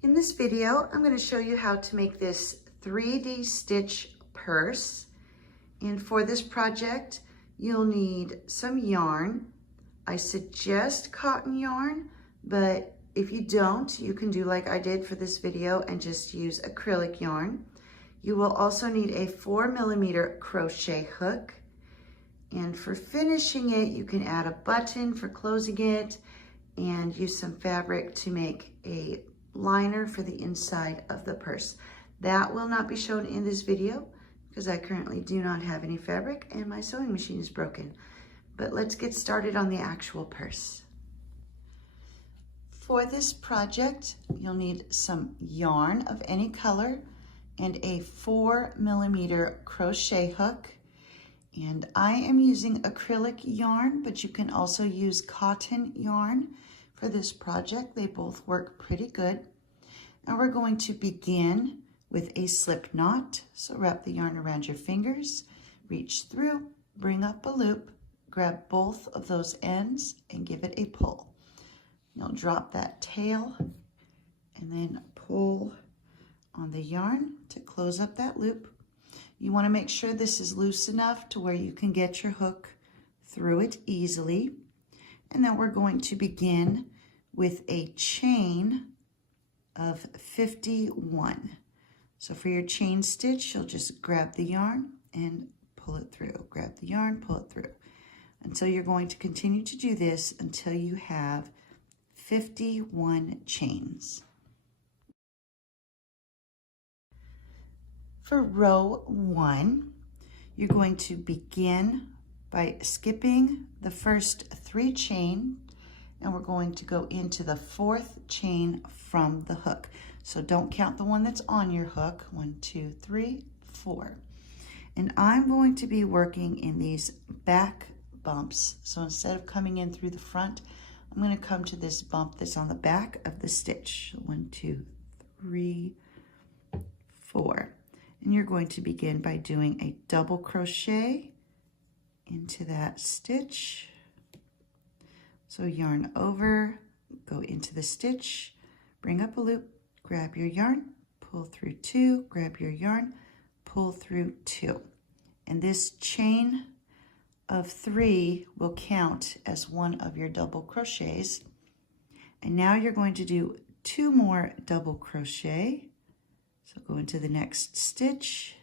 In this video, I'm going to show you how to make this 3D stitch purse. And for this project, you'll need some yarn. I suggest cotton yarn, but if you don't, you can do like I did for this video and just use acrylic yarn. You will also need a 4mm crochet hook. And for finishing it, you can add a button for closing it and use some fabric to make a liner for the inside of the purse. That will not be shown in this video because I currently do not have any fabric and my sewing machine is broken. But let's get started on the actual purse. For this project, you'll need some yarn of any color and a 4mm crochet hook. And I am using acrylic yarn, but you can also use cotton yarn for this project. They both work pretty good. Now we're going to begin with a slip knot. So wrap the yarn around your fingers, reach through, bring up a loop, grab both of those ends and give it a pull. You'll drop that tail and then pull on the yarn to close up that loop. You want to make sure this is loose enough to where you can get your hook through it easily. And then we're going to begin with a chain of 51. So for your chain stitch, you'll just grab the yarn and pull it through. Grab the yarn, pull it through. Until you're going to continue to do this until you have 51 chains. For row 1, you're going to begin by skipping the first 3 chains, and we're going to go into the 4th chain from the hook. So don't count the one that's on your hook. 1, 2, 3, 4. And I'm going to be working in these back bumps. So instead of coming in through the front, I'm going to come to this bump that's on the back of the stitch. 1, 2, 3, 4. And you're going to begin by doing a double crochet into that stitch. So yarn over, go into the stitch, bring up a loop, grab your yarn, pull through 2, grab your yarn, pull through 2. And this chain of 3 will count as one of your double crochets. And now you're going to do 2 more double crochet. So go into the next stitch,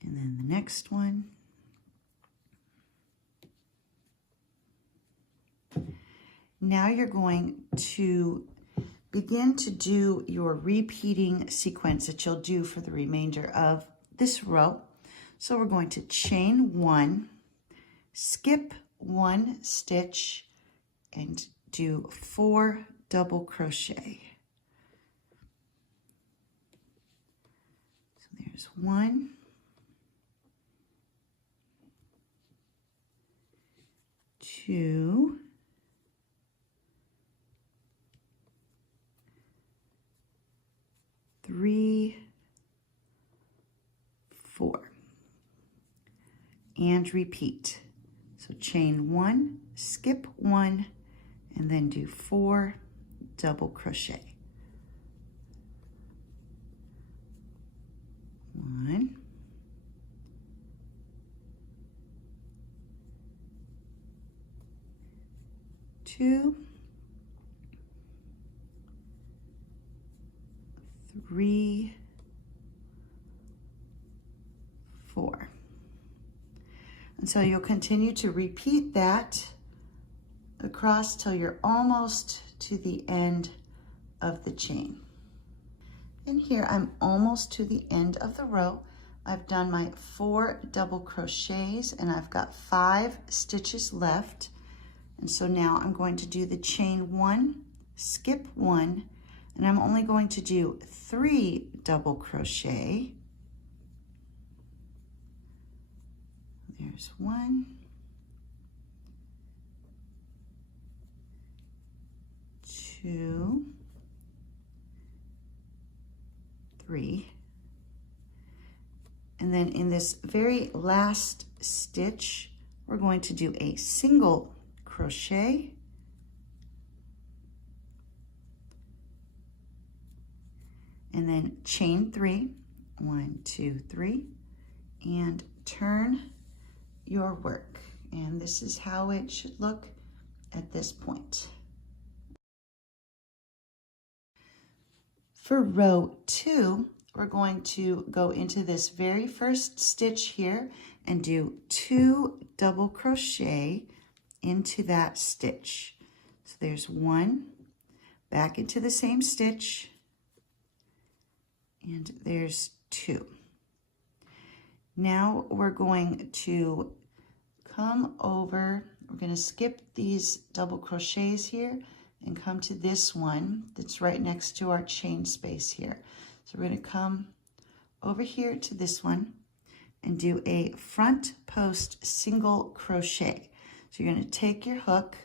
and then the next one. Now you're going to begin to do your repeating sequence that you'll do for the remainder of this row. So we're going to chain 1, skip 1 stitch, and do 4 double crochet. So there's 1, 2, 3, 4, and repeat. So chain 1, skip 1, and then do 4 double crochet. 1, 2, 3, 4. And so you'll continue to repeat that across till you're almost to the end of the chain. And here I'm almost to the end of the row. I've done my 4 double crochets and I've got 5 stitches left. And so now I'm going to do the chain 1, skip 1, and I'm only going to do 3 double crochet. There's 1, 2, 3, and then in this very last stitch we're going to do a single crochet and then chain 3, 1, 2, 3, and turn your work. And this is how it should look at this point. For row 2, we're going to go into this very first stitch here and do 2 double crochet into that stitch. So there's 1, back into the same stitch, and there's 2. Now we're going to come over, we're going to skip these double crochets here and come to this one that's right next to our chain space here. So we're going to come over here to this one and do a front post single crochet. So you're going to take your hook,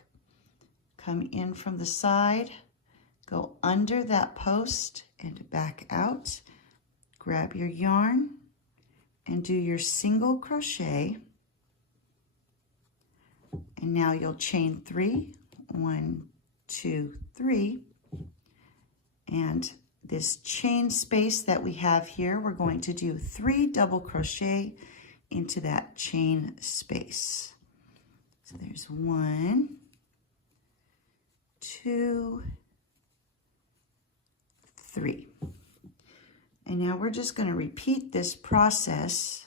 come in from the side, go under that post and back out, grab your yarn and do your single crochet. And now you'll chain 3, 1, 2, 3, and this chain space that we have here, we're going to do 3 double crochet into that chain space. So there's 1, 2, 3. And now we're just going to repeat this process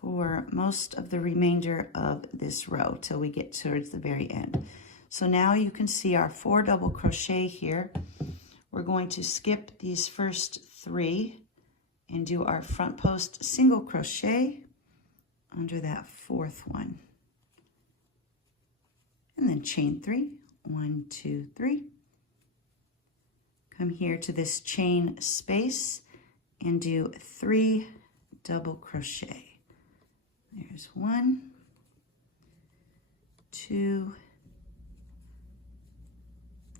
for most of the remainder of this row till we get towards the very end. So now you can see our 4 double crochet here. We're going to skip these first 3 and do our front post single crochet under that 4th one. And then chain 3, 1, 2, 3. Come here to this chain space and do 3 double crochet. There's 1, 2,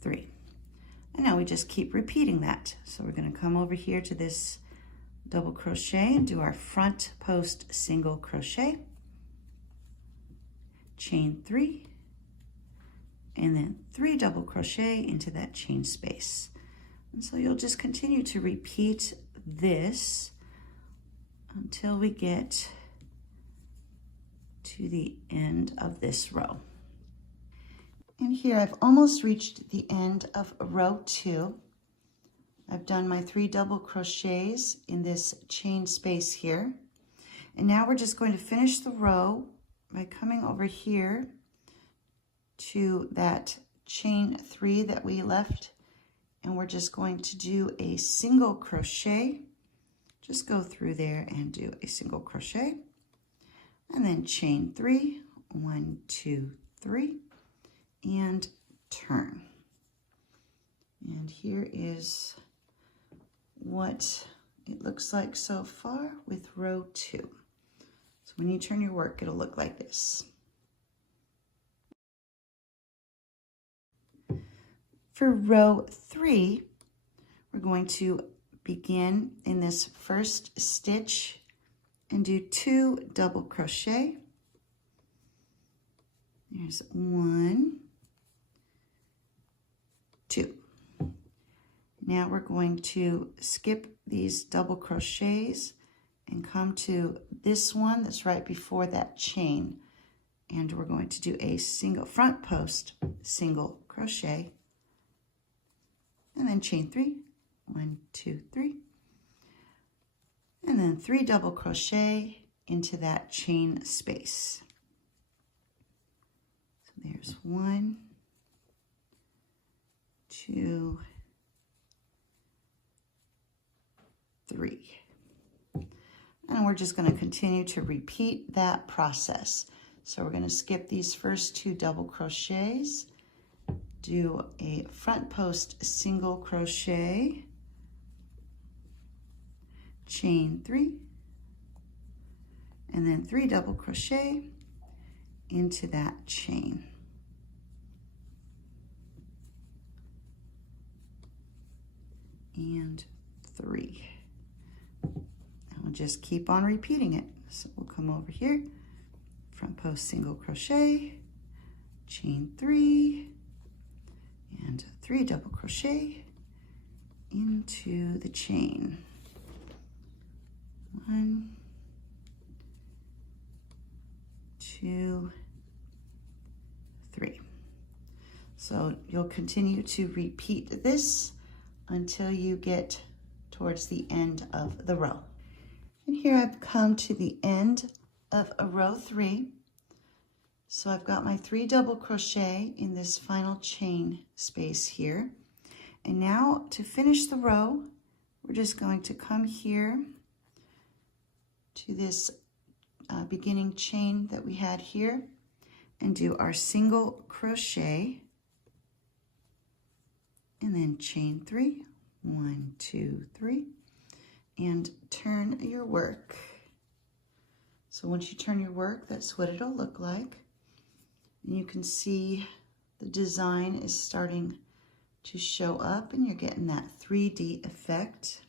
3. And now we just keep repeating that. So we're going to come over here to this double crochet and do our front post single crochet, chain 3, and then 3 double crochet into that chain space. And so you'll just continue to repeat this until we get to the end of this row. And here I've almost reached the end of row 2. I've done my 3 double crochets in this chain space here. And now we're just going to finish the row by coming over here to that chain 3 that we left. And we're just going to do a single crochet. Just go through there and do a single crochet. And then chain 3, 1, 2, 3, and turn. And here is what it looks like so far with row 2. So when you turn your work, it'll look like this. For row 3, we're going to begin in this first stitch and do 2 double crochet. There's 1, 2. Now we're going to skip these double crochets and come to this one that's right before that chain. And we're going to do a single front post single crochet. And then chain 3, 1, 2, 3. And then 3 double crochet into that chain space. So there's 1, 2, 3. And we're just going to continue to repeat that process. So we're going to skip these first 2 double crochets, do a front post single crochet, chain 3, and then 3 double crochet into that chain. And 3. And we'll just keep on repeating it. So we'll come over here, front post single crochet, chain 3, and 3 double crochet into the chain. 1, 2, 3. So you'll continue to repeat this until you get towards the end of the row. And here I've come to the end of a row 3. So I've got my 3 double crochet in this final chain space here. And now to finish the row, we're just going to come here to this beginning chain that we had here and do our single crochet and then chain 3, 1, 2, 3, and turn your work. So once you turn your work, that's what it'll look like. And you can see the design is starting to show up and you're getting that 3D effect.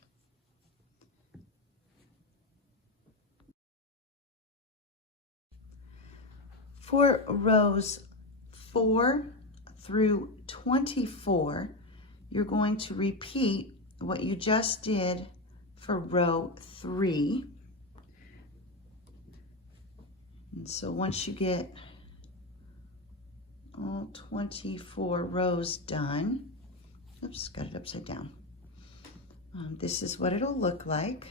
For rows 4 through 24, you're going to repeat what you just did for row 3. And so once you get all 24 rows done, oops, got it upside down. This is what it'll look like.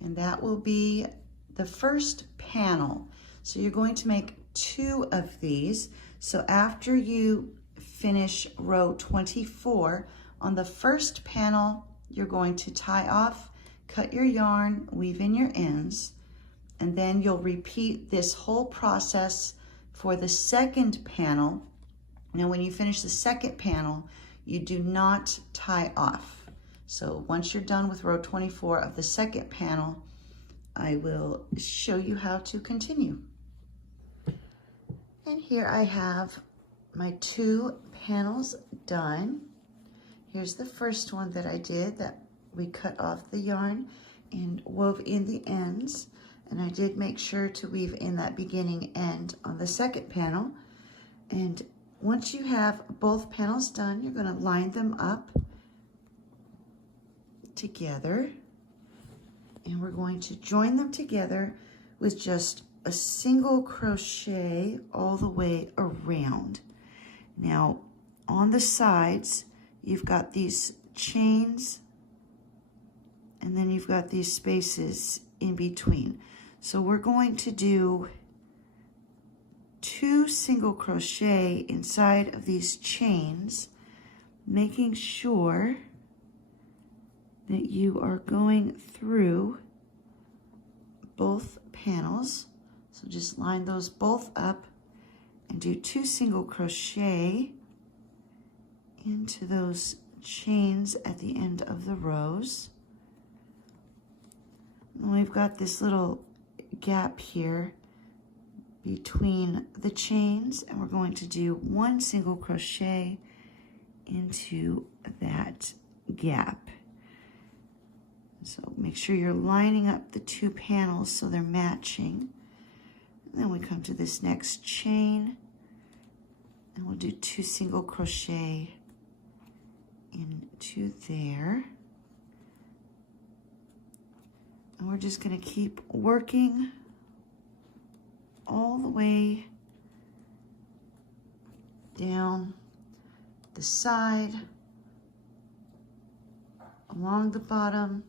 And that will be the first panel. So you're going to make 2 of these. So after you finish row 24, on the first panel, you're going to tie off, cut your yarn, weave in your ends, and then you'll repeat this whole process for the second panel. Now, when you finish the second panel, you do not tie off. So once you're done with row 24 of the second panel, I will show you how to continue. And here I have my 2 panels done. Here's the first one that I did, that we cut off the yarn and wove in the ends. And I did make sure to weave in that beginning end on the second panel. And once you have both panels done, you're going to line them up together. And we're going to join them together with just a single crochet all the way around. Now, on the sides, you've got these chains, and then you've got these spaces in between. So we're going to do 2 single crochet inside of these chains, making sure that you are going through both panels. So just line those both up and do 2 single crochet into those chains at the end of the rows. And we've got this little gap here between the chains, and we're going to do 1 single crochet into that gap. So make sure you're lining up the 2 panels so they're matching. And then we come to this next chain, and we'll do 2 single crochet into there. And we're just going to keep working all the way down the side, along the bottom,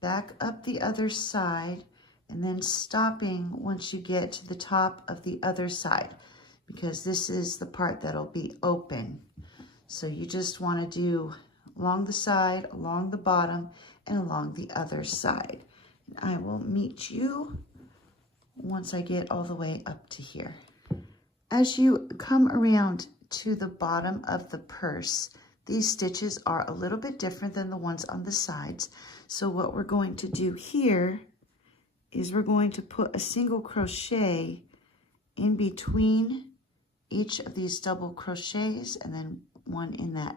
back up the other side, and then stopping once you get to the top of the other side, because this is the part that'll be open. So you just want to do along the side, along the bottom, and along the other side. And I will meet you once I get all the way up to here. As you come around to the bottom of the purse, these stitches are a little bit different than the ones on the sides. So what we're going to do here is we're going to put a single crochet in between each of these double crochets and then 1 in that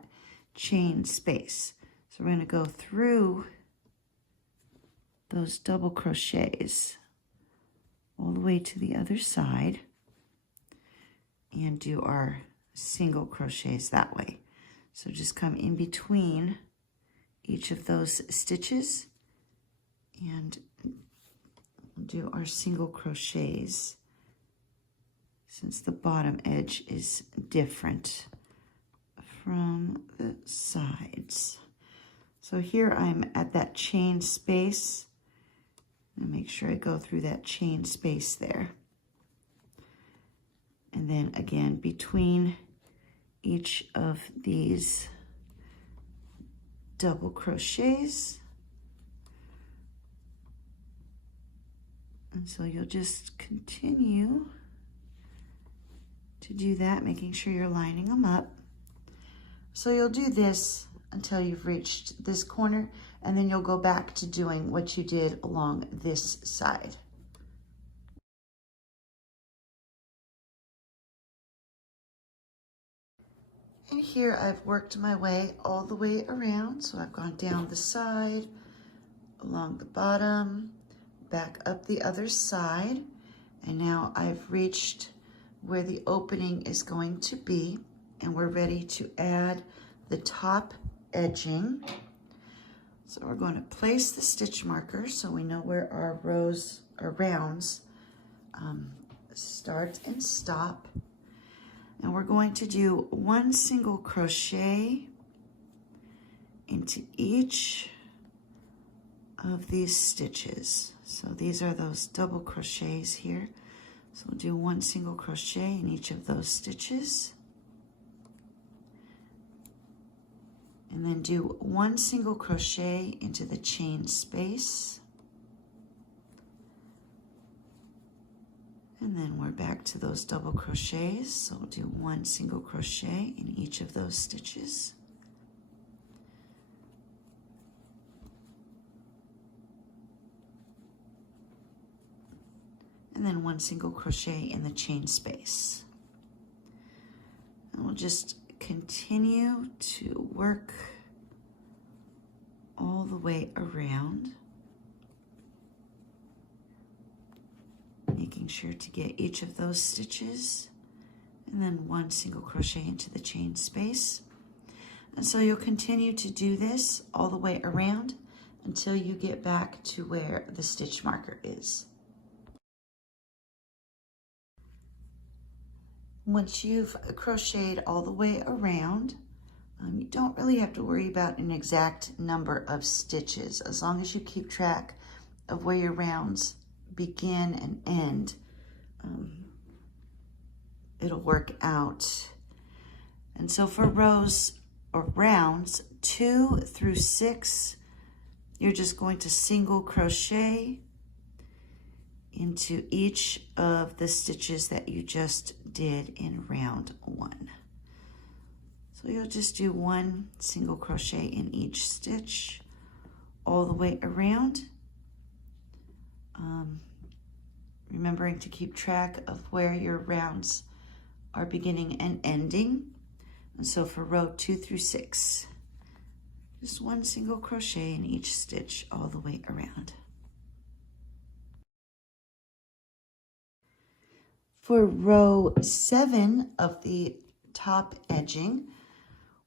chain space. So we're going to go through those double crochets all the way to the other side and do our single crochets that way. So just come in between each of those stitches and do our single crochets since the bottom edge is different from the sides. So here I'm at that chain space. And make sure I go through that chain space there. And then again, between each of these double crochets. And so you'll just continue to do that, making sure you're lining them up. So you'll do this until you've reached this corner, and then you'll go back to doing what you did along this side. And here I've worked my way all the way around. So I've gone down the side, along the bottom, back up the other side, and now I've reached where the opening is going to be, and we're ready to add the top edging. So we're going to place the stitch marker so we know where our rows or rounds start and stop. And we're going to do one single crochet into each of these stitches. So these are those double crochets here. So we'll do one single crochet in each of those stitches. And then do one single crochet into the chain space. And then we're back to those double crochets. So we'll do one single crochet in each of those stitches. And then one single crochet in the chain space. And we'll just continue to work all the way around, making sure to get each of those stitches and then one single crochet into the chain space. And so you'll continue to do this all the way around until you get back to where the stitch marker is. Once you've crocheted all the way around, you don't really have to worry about an exact number of stitches. As long as you keep track of where your rounds begin and end, it'll work out. And so for rows or rounds 2 through 6, you're just going to single crochet into each of the stitches that you just did in round 1. So you'll just do one single crochet in each stitch all the way around, remembering to keep track of where your rounds are beginning and ending. And so for row 2 through 6, just one single crochet in each stitch all the way around. For row 7 of the top edging,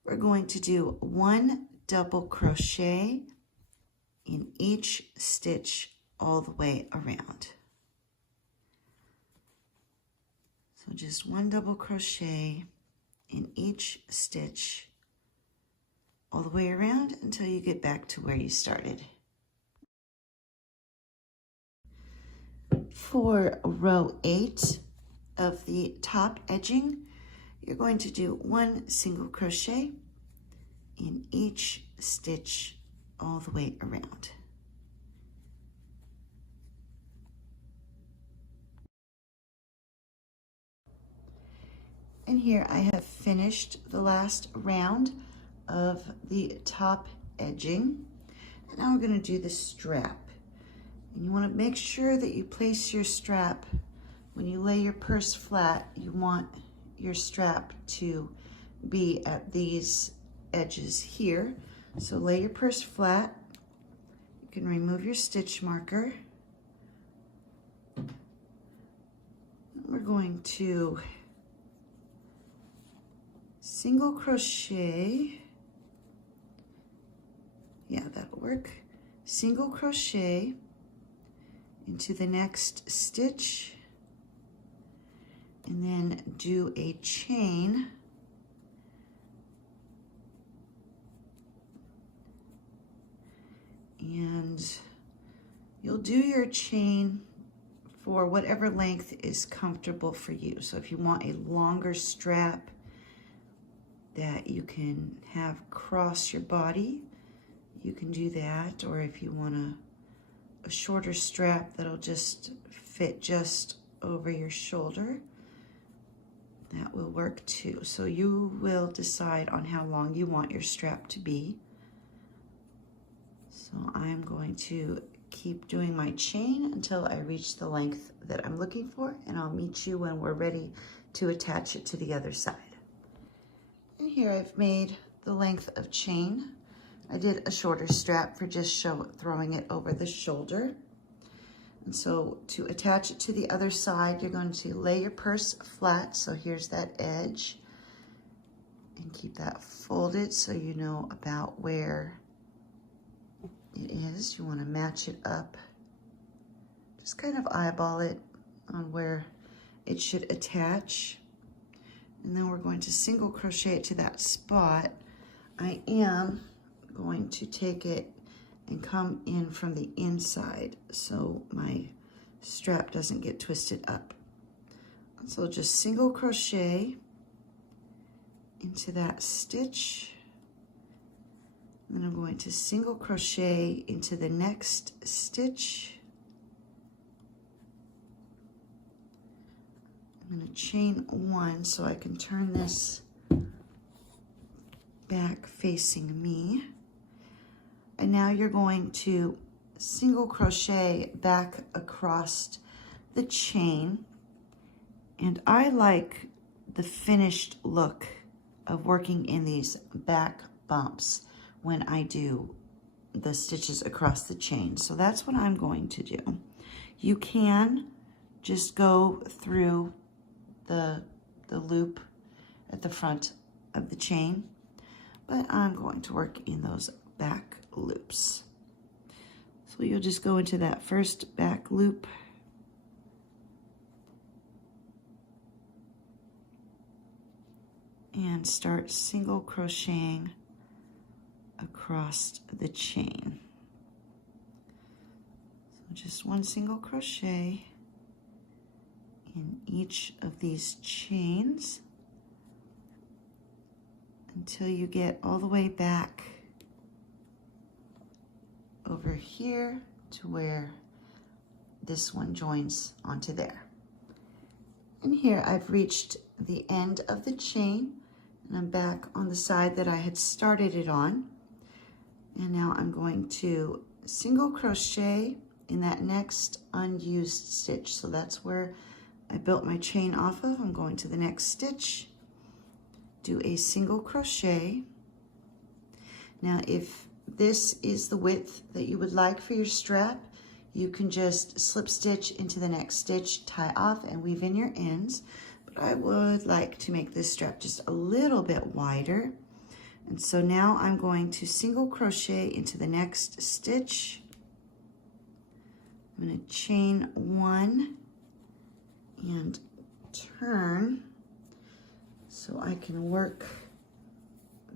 we're going to do one double crochet in each stitch all the way around. So just one double crochet in each stitch all the way around until you get back to where you started. For row 8 of the top edging, you're going to do one single crochet in each stitch all the way around. And here I have finished the last round of the top edging. And now we're going to do the strap. And you want to make sure that you place your strap, when you lay your purse flat, you want your strap to be at these edges here. So lay your purse flat. You can remove your stitch marker. We're going to single crochet Yeah, that'll work. Single crochet into the next stitch, and then do a chain. And you'll do your chain for whatever length is comfortable for you. So if you want a longer strap that you can have cross your body, you can do that. Or if you want a shorter strap that'll just fit just over your shoulder, that will work too. So you will decide on how long you want your strap to be. So I'm going to keep doing my chain until I reach the length that I'm looking for, and I'll meet you when we're ready to attach it to the other side. And here I've made the length of chain. I did a shorter strap for just throwing it over the shoulder. And so to attach it to the other side, you're going to lay your purse flat. So here's that edge, and keep that folded so you know about where it is. You want to match it up. Just kind of eyeball it on where it should attach. And then we're going to single crochet it to that spot. I am going to take it and come in from the inside so my strap doesn't get twisted up. So just single crochet into that stitch. Then I'm going to single crochet into the next stitch. I'm going to chain one so I can turn this back facing me. And now you're going to single crochet back across the chain. And I like the finished look of working in these back bumps when I do the stitches across the chain. So that's what I'm going to do. You can just go through the loop at the front of the chain, but I'm going to work in those back loops. So you'll just go into that first back loop, and start single crocheting across the chain. So just one single crochet in each of these chains until you get all the way back over here to where this one joins onto there. And here I've reached the end of the chain, and I'm back on the side that I had started it on. And now I'm going to single crochet in that next unused stitch. So that's where I built my chain off of. I'm going to the next stitch, do a single crochet. Now if this is the width that you would like for your strap, you can just slip stitch into the next stitch, tie off, and weave in your ends. But I would like to make this strap just a little bit wider. And so now I'm going to single crochet into the next stitch. I'm going to chain one and turn so I can work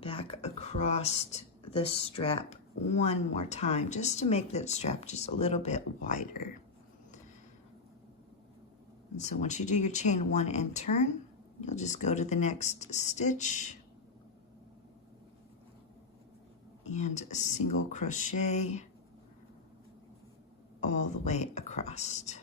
back across the strap one more time, just to make that strap just a little bit wider. And so once you do your chain one and turn, you'll just go to the next stitch and single crochet all the way across.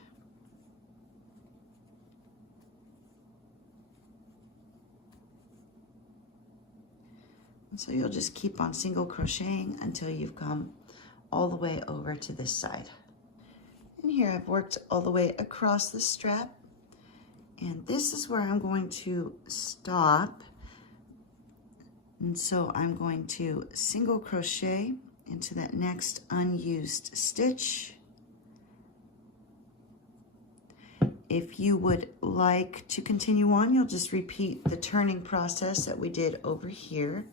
And so you'll just keep on single crocheting until you've come all the way over to this side. And here I've worked all the way across the strap, and this is where I'm going to stop. And so I'm going to single crochet into that next unused stitch. If you would like to continue on, you'll just repeat the turning process that we did over here.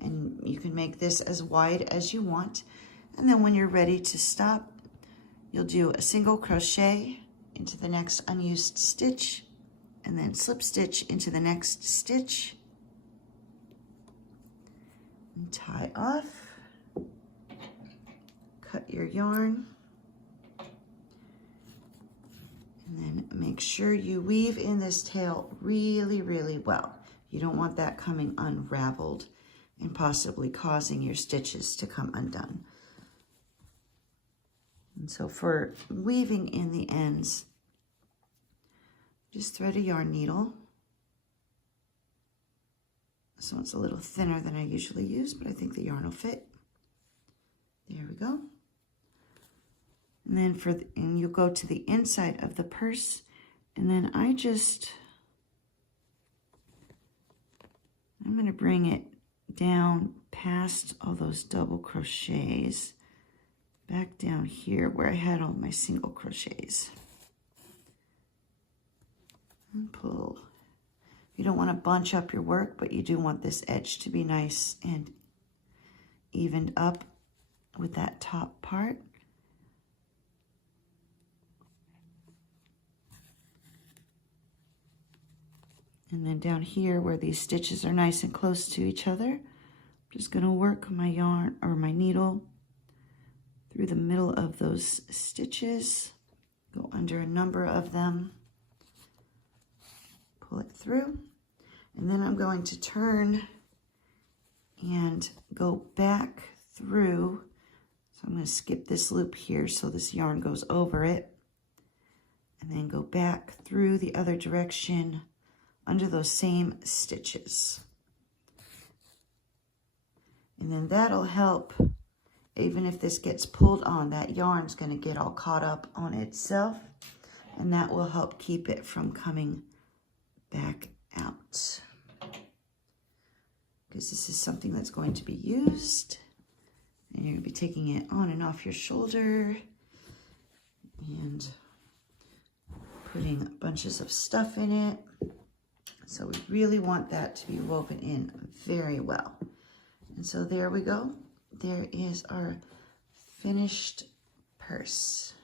And you can make this as wide as you want. And then when you're ready to stop, you'll do a single crochet into the next unused stitch, and then slip stitch into the next stitch, and tie off, cut your yarn, and then make sure you weave in this tail really, really well. You don't want that coming unraveled and possibly causing your stitches to come undone. And so for weaving in the ends, just thread a yarn needle. This one's a little thinner than I usually use, but I think the yarn will fit. There we go. And then and you'll go to the inside of the purse, and then I'm going to bring it down past all those double crochets, back down here where I had all my single crochets. And pull. You don't want to bunch up your work, but you do want this edge to be nice and evened up with that top part. And then down here where these stitches are nice and close to each other, I'm just going to work my yarn or my needle through the middle of those stitches, go under a number of them, pull it through, and then I'm going to turn and go back through. So I'm going to skip this loop here so this yarn goes over it, and then go back through the other direction under those same stitches. And then that'll help, even if this gets pulled on, that yarn's going to get all caught up on itself, and that will help keep it from coming back out. Because this is something that's going to be used, and you're going to be taking it on and off your shoulder and putting bunches of stuff in it. So we really want that to be woven in very well. And so there we go. There is our finished purse.